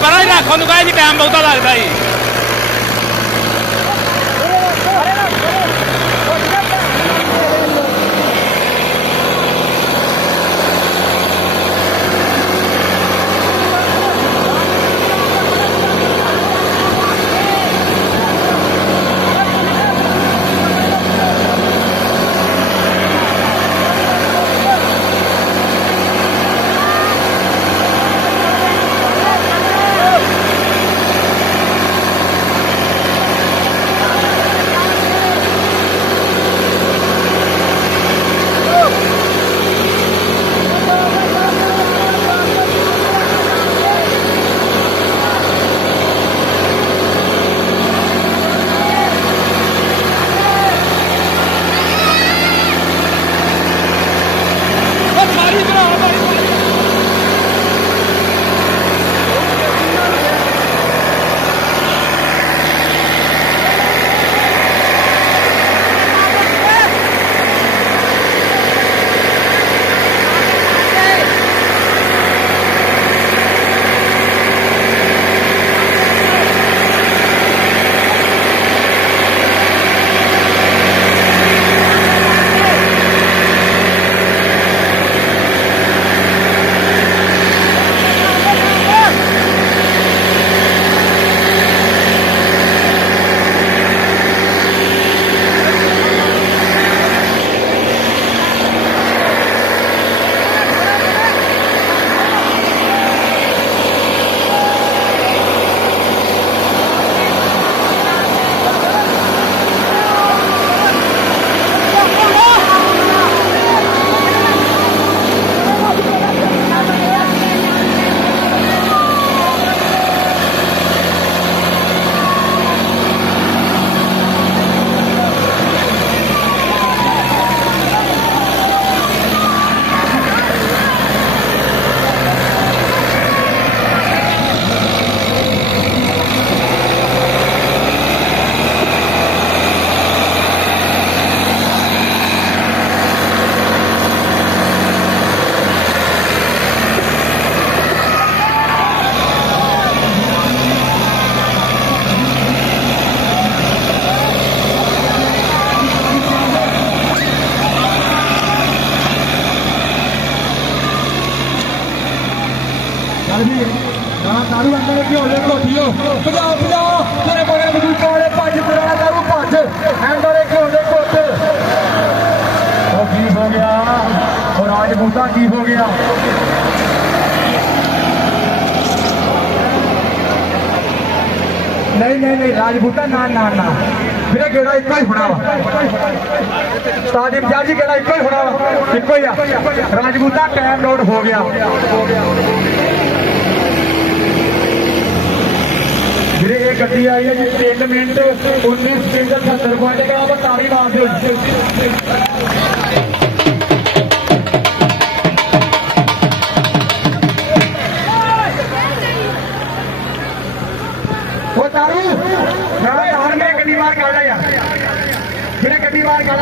ਪਰਾਂ ਹੀ ਰੱਖ ਉਹਨੂੰ ਕਹੇ ਜੀ ਟਾਈਮ ਬਹੁਤਾ ਲੱਗਦਾ ਜੀ दारू अंदर की होले कोठियो भजाओ भजाओ तेरे बड़े बंदूकों वाले भज पुराना दारू भज हैंडले के होले कोट ओ की हो गया और राजपूता की हो गया नहीं नहीं नहीं राजपूता ना ना ना मेरा गेड़ा एक ही होना वा सादी बजाज जी गेड़ा एक ही होना वा एक ही आ राजपूता टाइम नोट हो गया मेरे ये गड्डी आई है जी 3 मिनट 19 सेकंड 70 पॉइंट का अब ताली मार दो वो तारू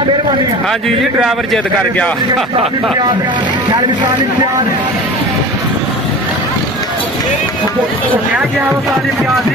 मेहरबानी हाँ जी जी ड्राइवर जिद कर गया क्या वो सारी प्याज